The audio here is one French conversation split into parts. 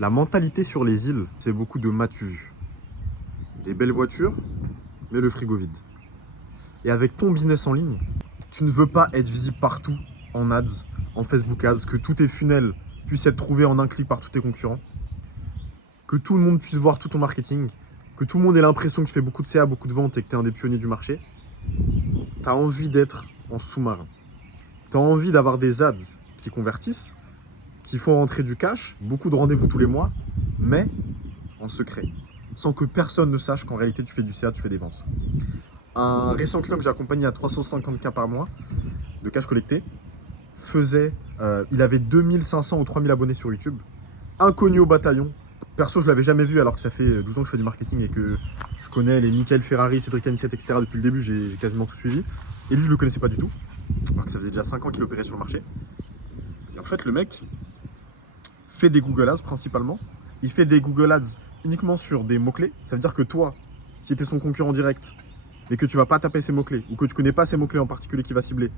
La mentalité sur les îles, c'est beaucoup de m'as-tu vu. Des belles voitures, mais le frigo vide. Et avec ton business en ligne, tu ne veux pas être visible partout, en ads, en Facebook ads, que tous tes funnels puissent être trouvés en un clic par tous tes concurrents, que tout le monde puisse voir tout ton marketing, que tout le monde ait l'impression que tu fais beaucoup de CA, beaucoup de ventes et que tu es un des pionniers du marché. Tu as envie d'être en sous-marin. Tu as envie d'avoir des ads qui convertissent, qui font rentrer du cash, beaucoup de rendez-vous tous les mois, mais en secret, sans que personne ne sache qu'en réalité tu fais du CA, tu fais des ventes. Un récent client que j'ai accompagné à 350K par mois de cash collecté il avait 2500 ou 3000 abonnés sur YouTube, inconnu au bataillon. Perso, je l'avais jamais vu alors que ça fait 12 ans que je fais du marketing et que je connais les Michael Ferrari, Cédric Anissette, etc. depuis le début, j'ai quasiment tout suivi. Et lui, je le connaissais pas du tout, alors que ça faisait déjà 5 ans qu'il opérait sur le marché. Et en fait, le mec fait des Google Ads principalement. Il fait des Google Ads uniquement sur des mots-clés. Ça veut dire que toi, si tu es son concurrent direct, mais que tu vas pas taper ces mots-clés, ou que tu connais pas ces mots-clés en particulier qu'il va cibler,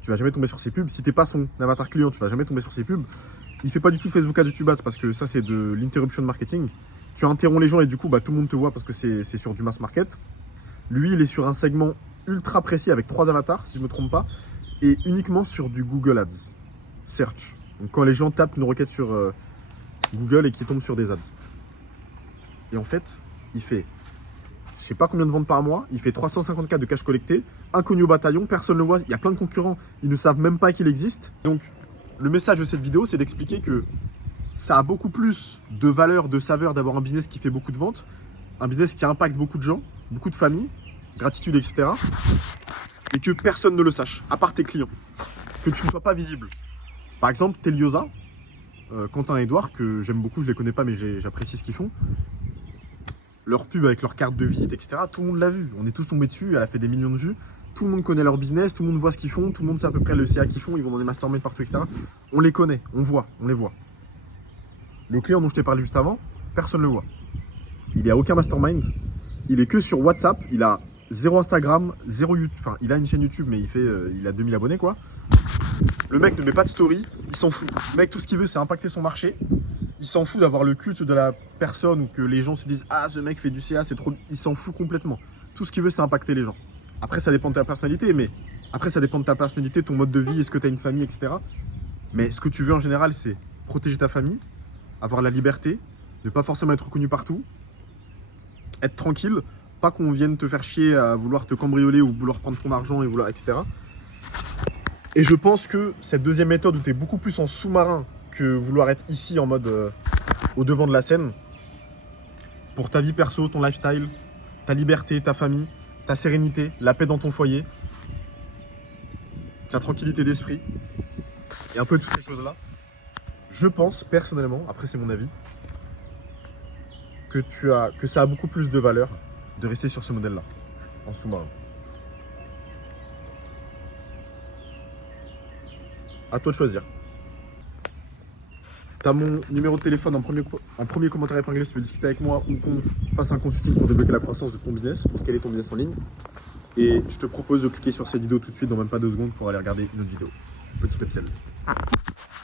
tu vas jamais tomber sur ses pubs. Si t'es pas son avatar client, tu vas jamais tomber sur ses pubs. Il fait pas du tout Facebook Ads, YouTube Ads parce que ça c'est de l'interruption marketing. Tu interromps les gens et du coup tout le monde te voit parce que c'est sur du mass market. Lui il est sur un segment ultra précis avec 3 avatars si je me trompe pas et uniquement sur du Google Ads Search. Donc quand les gens tapent une requête sur Google et qu'ils tombent sur des ads. Et en fait il fait je sais pas combien de ventes par mois, il fait 350K de cash collecté, inconnu au bataillon, personne ne le voit, il y a plein de concurrents, ils ne savent même pas qu'il existe. Donc le message de cette vidéo, c'est d'expliquer que ça a beaucoup plus de valeur, de saveur d'avoir un business qui fait beaucoup de ventes, un business qui impacte beaucoup de gens, beaucoup de familles, gratitude, etc. Et que personne ne le sache, à part tes clients, que tu ne sois pas visible. Par exemple, Teliosa, Quentin et Edouard, que j'aime beaucoup, je les connais pas mais j'apprécie ce qu'ils font. Leur pub avec leur carte de visite, etc. Tout le monde l'a vu. On est tous tombés dessus. Elle a fait des millions de vues. Tout le monde connaît leur business. Tout le monde voit ce qu'ils font. Tout le monde sait à peu près le CA qu'ils font. Ils vont dans des masterminds partout, etc. On les connaît. On voit. On les voit. Le client dont je t'ai parlé juste avant, personne ne le voit. Il est à aucun mastermind. Il est que sur WhatsApp. Il a 0 Instagram, 0 YouTube. Enfin, il a une chaîne YouTube, mais il a 2000 abonnés, quoi. Le mec ne met pas de story. Il s'en fout. Le mec, tout ce qu'il veut, c'est impacter son marché. Il s'en fout d'avoir le culte de la personne ou que les gens se disent « Ah, ce mec fait du CA, c'est trop... » Il s'en fout complètement. Tout ce qu'il veut, c'est impacter les gens. Après, ça dépend de ta personnalité, ton mode de vie, est-ce que tu as une famille, etc. Mais ce que tu veux en général, c'est protéger ta famille, avoir la liberté, ne pas forcément être reconnu partout, être tranquille, pas qu'on vienne te faire chier à vouloir te cambrioler ou vouloir prendre ton argent, et vouloir, etc. Et je pense que cette deuxième méthode où tu es beaucoup plus en sous-marin que vouloir être ici en mode au devant de la scène, pour ta vie perso, ton lifestyle, ta liberté, ta famille, ta sérénité, la paix dans ton foyer, ta tranquillité d'esprit, et un peu toutes ces choses-là, je pense personnellement, après c'est mon avis, que ça a beaucoup plus de valeur de rester sur ce modèle-là, en sous-marin. À toi de choisir. T'as mon numéro de téléphone en premier commentaire épinglé si tu veux discuter avec moi ou qu'on fasse un consulting pour débloquer la croissance de ton business ou scaler ton business en ligne. Et je te propose de cliquer sur cette vidéo tout de suite dans même pas 2 secondes pour aller regarder une autre vidéo. Petit pepsel.